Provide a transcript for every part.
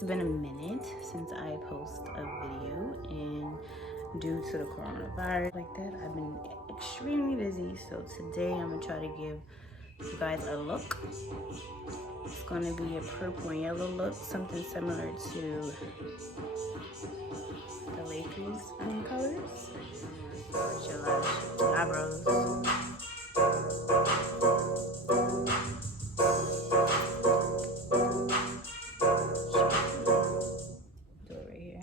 It's been a minute since I post a video, and due to the coronavirus like that, I've been extremely busy. So today I'm gonna try to give you guys a look. It's gonna be a purple and yellow look, something similar to the Lakers colors. With your eyebrows. Do it right here.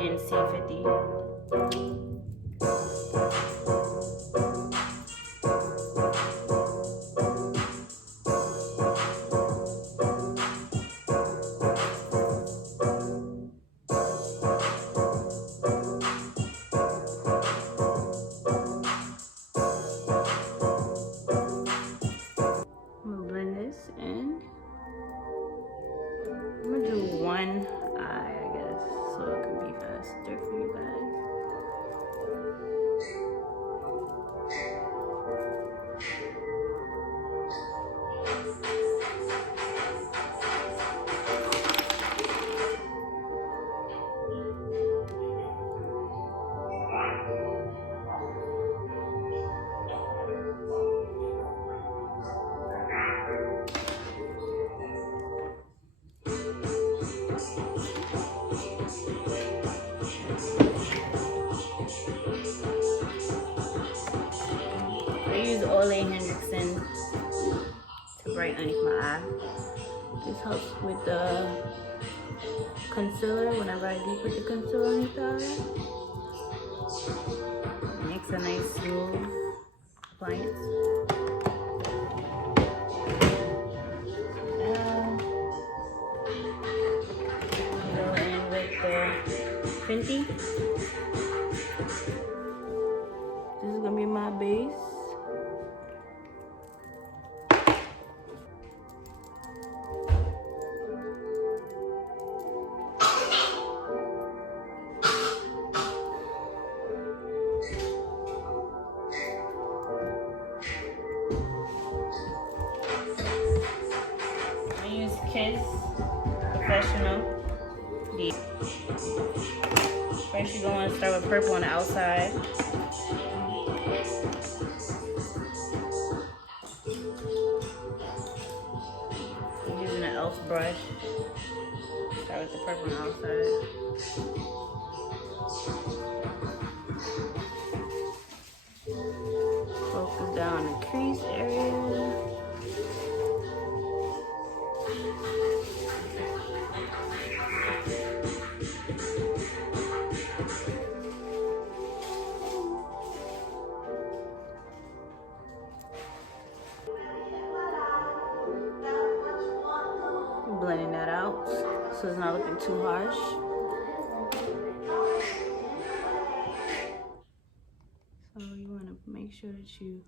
In C50. I'm gonna blend this in. I'm gonna do one eye, I guess, so it can be faster for you guys. I use Ole Henriksen to brighten underneath my eye. This helps with the concealer whenever I do put the concealer underneath the eye. It makes a nice smooth appliance. Go in with the Fenty. This is gonna be my base. I use Kiss Professional. First, you're going to start with purple on the outside. I'm using an e.l.f. brush. Start with the purple on the outside. Focus down the crease area. Blending that out so it's not looking too harsh. So you want to make sure that you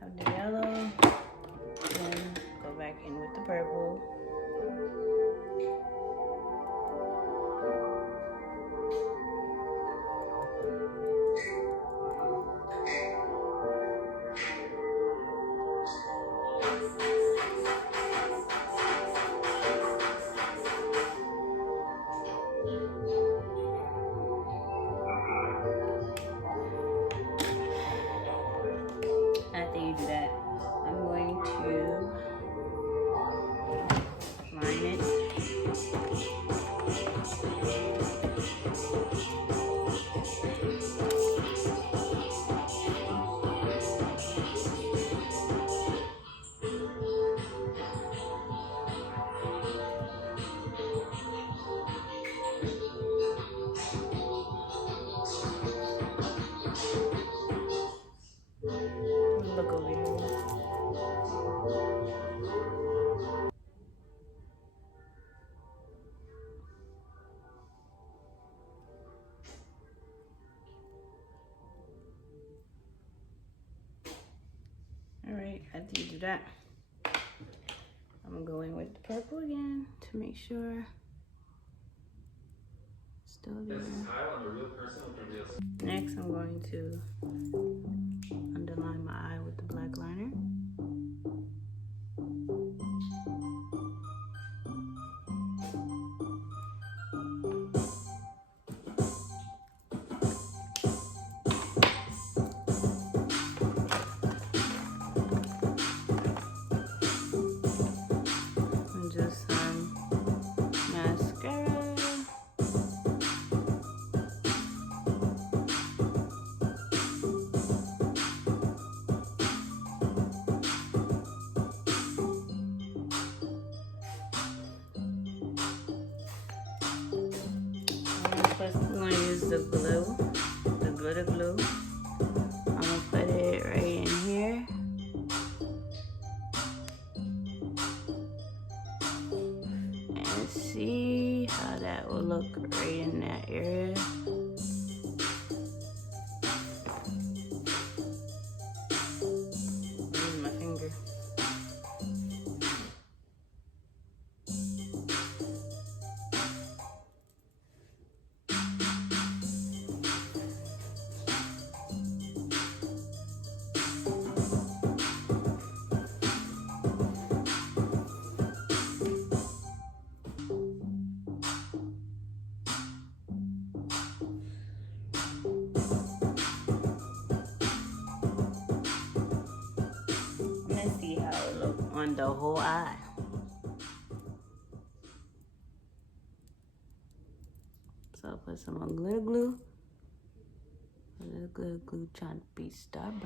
have the yellow, then go back in with the purple. After you do that, I'm going to line it. that. I'm gonna go in with the purple again to make sure. Still there. Next, I'm going to underline my eye with the black liner. And just some mascara. First, I'm going to use the glue, the glitter glue. I'm going to put it right in here. And see how that will look right in that area. Use my finger. Let's see how it looks on the whole eye. So I'll put some on glitter glue. A little glitter glue trying to be stubborn.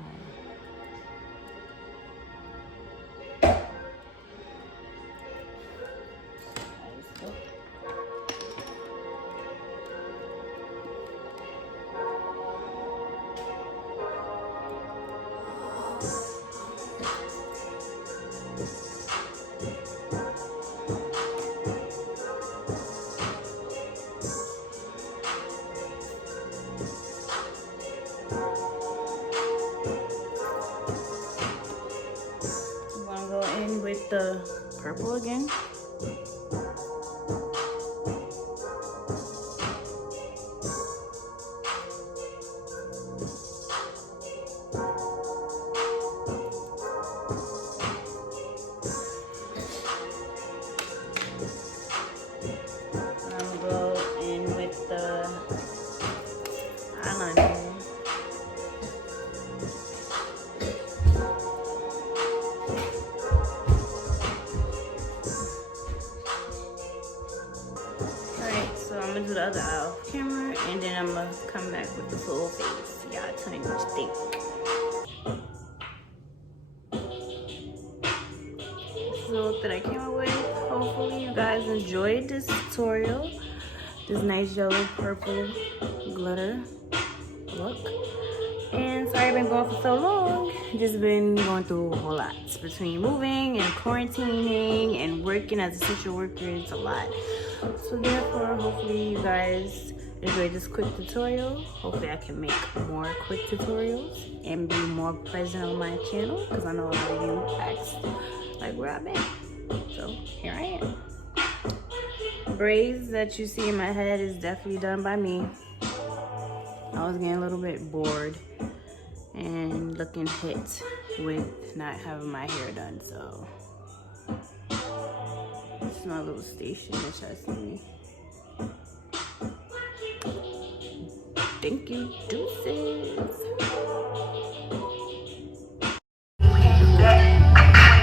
With the purple again. I'm gonna go in with the eyeliner. So I'm gonna do the other eye off camera, and then I'm gonna come back with the full face. Y'all tell me what you think. This is the look that I came up with. Hopefully you guys enjoyed this tutorial. This nice yellow purple glitter look. And sorry I've been going for so long. Just been going through a whole lot. Between moving and quarantining and working as a essential worker, it's a lot. So therefore, hopefully you guys enjoyed this quick tutorial. Hopefully I can make more quick tutorials and be more present on my channel, because I know a lot of you asked like where I've been. So here I am. Braids that you see in my head is definitely done by me. I was getting a little bit bored and looking hit with not having my hair done, so this is my little station that y'all see me. Thank you, deuces.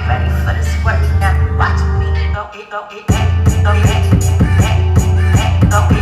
Ready for this work now? Watch me go, it go, it go, it go.